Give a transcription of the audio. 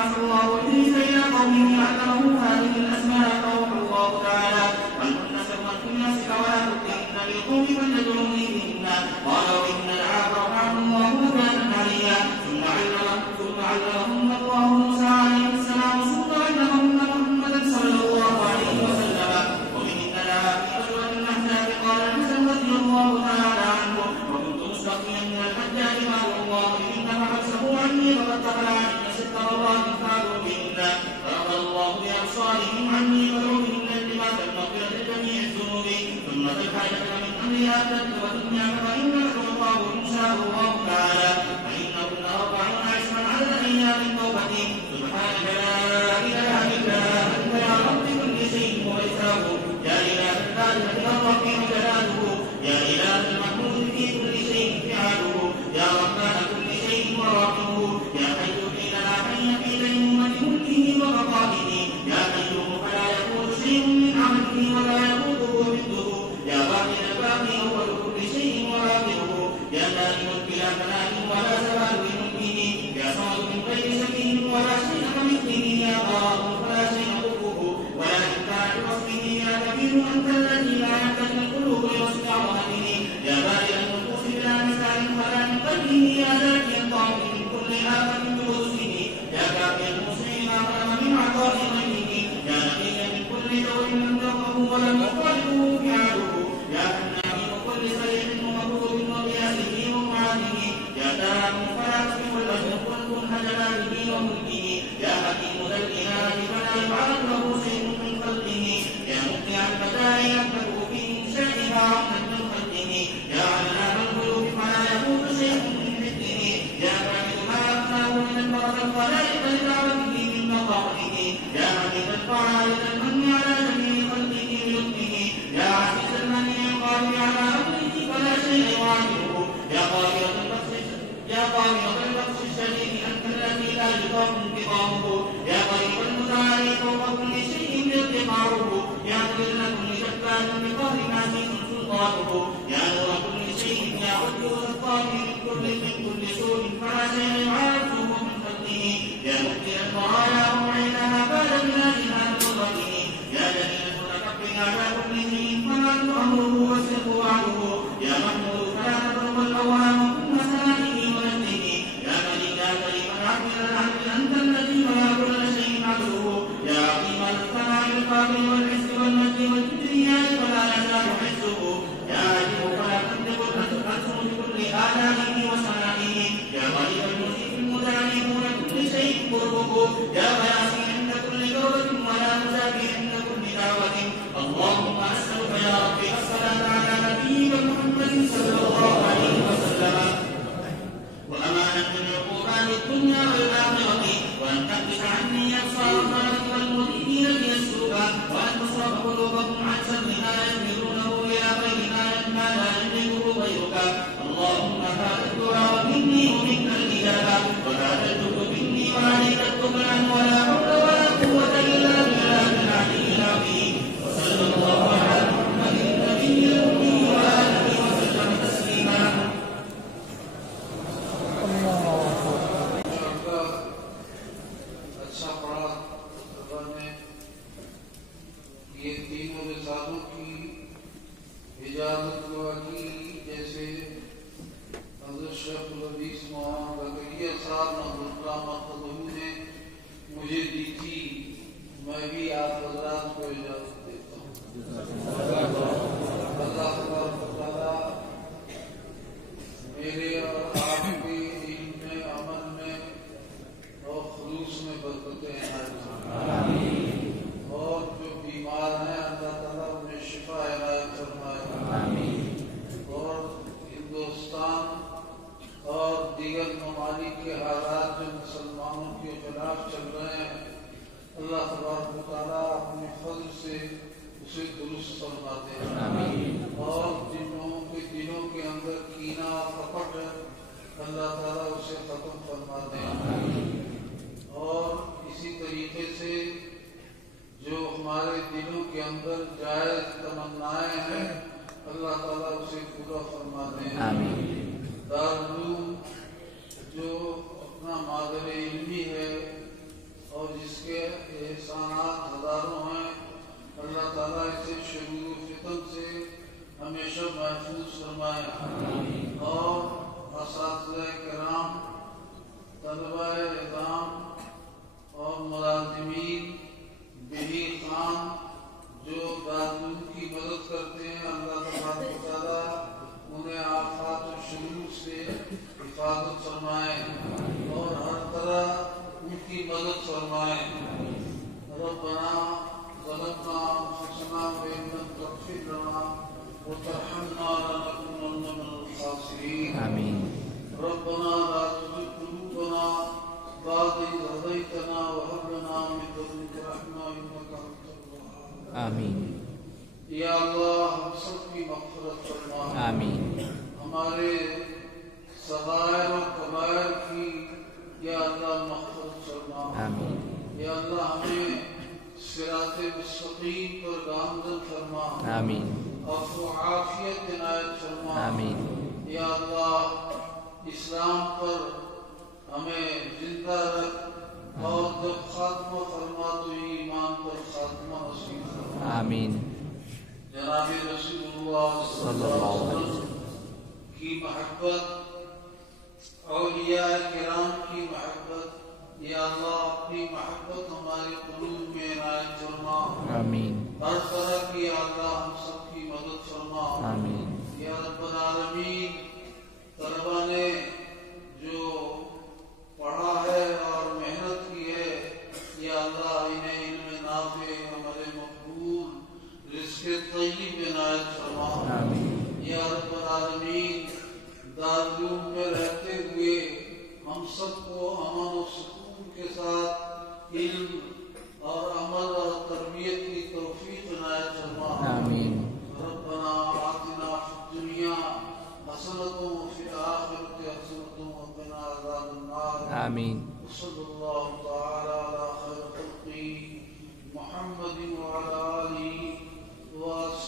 بعث الله إدريس إلى قومه علمه هذه الأسماء فأوحى الله تعالى أن كن سرا في نفسك ولا تبدهن بالقوم فتدعوني بهن قال وإن العاقر عن الله مكانا عليا ثم علمهن الله موسى عليه السلام ثم علمهن محمدا صلى الله عليه وسلم ومنهن لها في غزوة الأحزاب قال الحسن رضي الله تعالى عنه وكنت مستقيا من الحجاج مع الله إن فحبسه عني فقد دخل عني 6 مرات فعلوا بهن فرضى الله بأبصارهم عني وذوقهن الدماء المغفرة لجميع الذنوب ثم الحاجة من أمرها تتلو النعم فإن لكم الله إن شاء الله تعالى فإنهن 40 عشرا عدد أيام التوبة سبحانك لا إله إلا أنت يا رب كل شيء وإسراه يا إله الثالثة الرحيم جلاله يا إله المحمود في كل شيء فعاله يا رحمن كل شيء وراحمه يا حي لنا حي في دينومة ملكه وبقائه يا قيوم فلا يكون شيء من عمله ولا يفوته مثله يا باقي الباقي أول كل شيء وآخره يا دائم بلا فناء ولا زوال بملكه يا صمد من غير شبيه ولا شيء كمثله يا ضار فلا شيء ضره ولا إمكان بوصفه يا كبير أنت الذي لا يحتاج القلوب لوصف عظمته يا بارئ النفوس بلا مثال ولا من قلبه يا ذاتي الطاهر من كل آفة بوصفه يا كافي المسلم ما خلق من عطاء غيره يا نقيا من كل دور لم تقه ولم يخالفه فعاله يا حنان من كل سيء ومكروه وقياسه ومعاده يا تام فلا تسمح له خلق جلاله وملكه يا حكيم ذا الإله فلا يعاد له شيء من خلقه يا مبدع البدائع يكتب في إنشائها عقلا من خلقه يا علام القلوب فلا يفوت شيء من مثله يا كامل ما أفناه من البرد الخلائق لدعوته من مقاته يا حديث الفعال المن على جميع خلقه بلطفه يا عزيز المن القادر على أمره فلا شيء يعاجله يا قاهرة البطش الشديد أنت الذي لا يطاق انتقامه يا قريب المتعالي فوق كل شيء ارتقاؤه يا مذل كل جبار بقهر ما فيه سلطانه يا نور كل شيء يا عدو الطاهر من كل سوء فلا شيء يعارضه من خلقه يا مبدل البرايا وعينها بال بلادها بقدرته يا جليل المتكبر على كل شيء فلا تؤمره وسره وعده يا محمود فلا تبلغ الأوهام كل سمائه ونجده يا ملك يا كريم العبد العبد أنت الذي ولا كل شيء عبده يا عظيم الثناء القابل والعز والمجد والكبرياء فلا يزال عزه يا عجيب فلا تنطق الألسن بكل آلائه وسمائه يا غريب المسيء المتعلمون كل شيء قربه يا غياثي عند كل دورة ولا مزاكي عند كل دعوة اللهم أسألك يا ربي الصلاة على نبيك محمد صلى الله عليه وسلم وأمانة العقوبات الدنيا والآخرة وأن تحبس عني أبصار الخلق والمؤمنين ليسلوبا وأن تصرف قلوبهم عن شر ما يحملونه إلى خير ما لا يملكه غيرك اللهم هذا الدعاء مني ومنك الإجابة وهذا الجهد مني وعليك الطغيان ولا حول ولا قوة إلا بالله العلي العظيم وصلى الله على محمد النبي الأمي وآله وسلم تسليما. अच्छा पढ़ा ने ये तीनों रिसालों की इजाजत दुआ की जैसे हज़रत शेख रईस मोहम्मद बकरिया साहब ने मुझे दी थी मैं भी आप हज़रात को इजाजत देता हूँ। अल्लाह ताला मेरे और आपके इल्म में अमल में और खुलूस में बरकतें आमीन और जो बीमार हैं अल्लाह ताला उन्हें शिफा इनायत फरमाए आमीन और हिंदुस्तान और दीगर ममालिक के हालात जो मुसलमानों के खिलाफ चल रहे हैं अल्लाह ताला अपने फज़ल से उसे दुरुस्त फरमा दे आमीन और जिन लोगों के दिलों के अंदर कीना और कपट है अल्लाह ताला उसे खत्म फरमा दे आमीन और इसी तरीके से जो हमारे दिलों के अंदर जायज तमन्नाएं हैं अल्लाह ताला उसे पूरा फरमा दे आमीन दारुल जो अपना मादर इल्मी है وزرائے اعظام اور ملازمین بہی خان جو دارالعلوم کی مدد کرتے ہیں، اللہ تبارک و تعالیٰ انہیں آفات و شرور سے حفاظت فرمائے اور ہر طرح ان کی مدد فرمائے۔ ربنا ظلمنا انفسنا وان لم تغفر لنا وترحمنا لنكونن من الخاسرين آمين۔ ربنا لا تزغ قلوبنا بعد إذ هديتنا وهب لنا من لدنك رحمة إنك أنت الوهاب آمين۔ یا اللہ ہم سب کی مغفرت فرما آمین۔ ہمارے صغائر و کبائر کی یا اللہ مغفرت فرما آمین۔ یا اللہ ہمیں صراط مستقیم پر گامزن فرما آمین۔ عفو و عافیت عنایت فرما آمین۔ یا اللہ اسلام پر ہمیں زندہ رکھ اور جب خاتمہ فرما تو ایمان پر خاتمہ نصیب فرما آمین۔ جناب رسول اللہ صلی اللہ علیہ وسلم کی محبت، اولیاء کرام کی محبت، یا اللہ اپنی محبت ہمارے قلوب میں عنایت فرما آمین۔ ہر طرح کی یا اللہ ہم سب کی مدد فرما آمین۔ یا رب العالمین طلبہ نے جو پڑھا ہے اور محنت کی ہے، یا اللہ انہیں علم نافع، عمل مقبول، رزق طیب عنایت فرما آمین۔ یا رب العالمین دارالعلوم میں رہتے ہوئے ہم سب کو امن و سکون کے ساتھ علم اور عمل اور تربیت کی توفیق عنایت فرما آمین۔ ربنا آتنا فی الدنیا حسنۃ وفی الآخرۃ حسنۃ وقنا عذاب النار آمین۔ صلی اللہ تعالی علی خیر خلقہ محمد وعلی آلہ وصحبہ